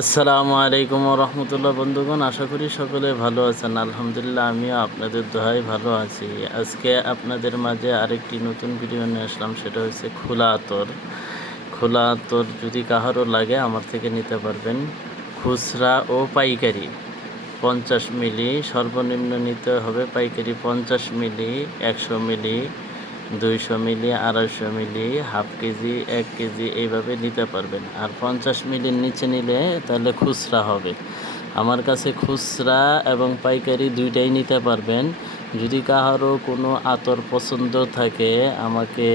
আসসালামু আলাইকুম রহমতুল্লাহ বন্ধুগণ, আশা করি সকলে ভালো আছেন। আলহামদুলিল্লাহ, আমিও আপনাদের দোহায় ভালো আছি। আজকে আপনাদের মাঝে আরেকটি নতুন ভিডিও নিয়ে আসলাম, সেটা হচ্ছে খোলা আতর। খোলা আতর যদি কাহারও লাগে আমার থেকে নিতে পারবেন, খুচরা ও পাইকারি। 50 মিলি সর্বনিম্ন নিতে হবে, পাইকারি 50 মিলি, 100 মিলি, 200 মিলি, 250 মিলি, হাফ কেজি, 1 কেজি এইভাবে নিতে পারবেন। আর 50 মিলির নিচে নিলে তাহলে খুচরা হবে। আমার কাছে খুচরা এবং পাইকারি দুইটাই নিতে পারবেন। যদি কাহারও কোনো আতর পছন্দ থাকে আমাকে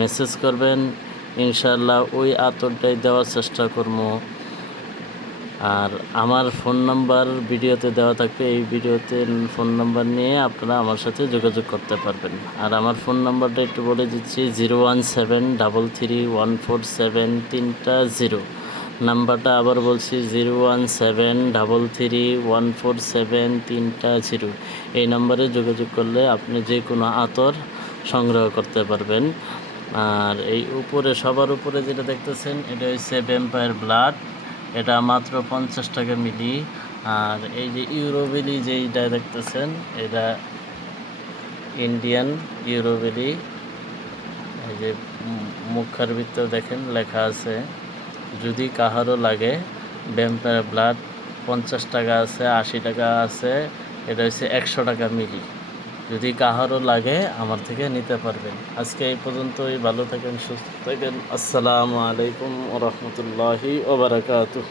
মেসেজ করবেন, ইনশাআল্লাহ ওই আতরটাই দেওয়ার চেষ্টা করবো। আর আমার ফোন নাম্বার ভিডিওতে দেওয়া থাকবে, এই ভিডিওতে ফোন নাম্বার নিয়ে আপনারা আমার সাথে যোগাযোগ করতে পারবেন। আর আমার ফোন নাম্বারটা একটু বলে দিচ্ছি, 01733147330। নাম্বারটা আবার বলছি, 01733147330। এই নাম্বারে যোগাযোগ করলে আপনি যে কোনো আতর সংগ্রহ করতে পারবেন। আর এই উপরে সবার উপরে যেটা দেখতেছেন এটা হচ্ছে ভ্যাম্পায়ার ব্লাড, এটা মাত্র 50 টাকা মিলি। আর এই যে ইউরোবেলি যেইটা দেখতেছেন এটা ইন্ডিয়ান ইউরোবেলি। এই যে মুখার ভিতরে দেখেন লেখা আছে। যদি কাহারও লাগে ভ্যাম্পায়ার ব্লাড 50 টাকা আছে, 80 টাকা আছে, এটা হচ্ছে 100 টাকা মিলি। যদি কাহারও লাগে আমার থেকে নিতে পারবেন। আজকে এই পর্যন্তই, ভালো থাকেন, সুস্থ থাকেন। আসসালামু আলাইকুম ওয়া রাহমাতুল্লাহি ওয়া বারাকাতুহু।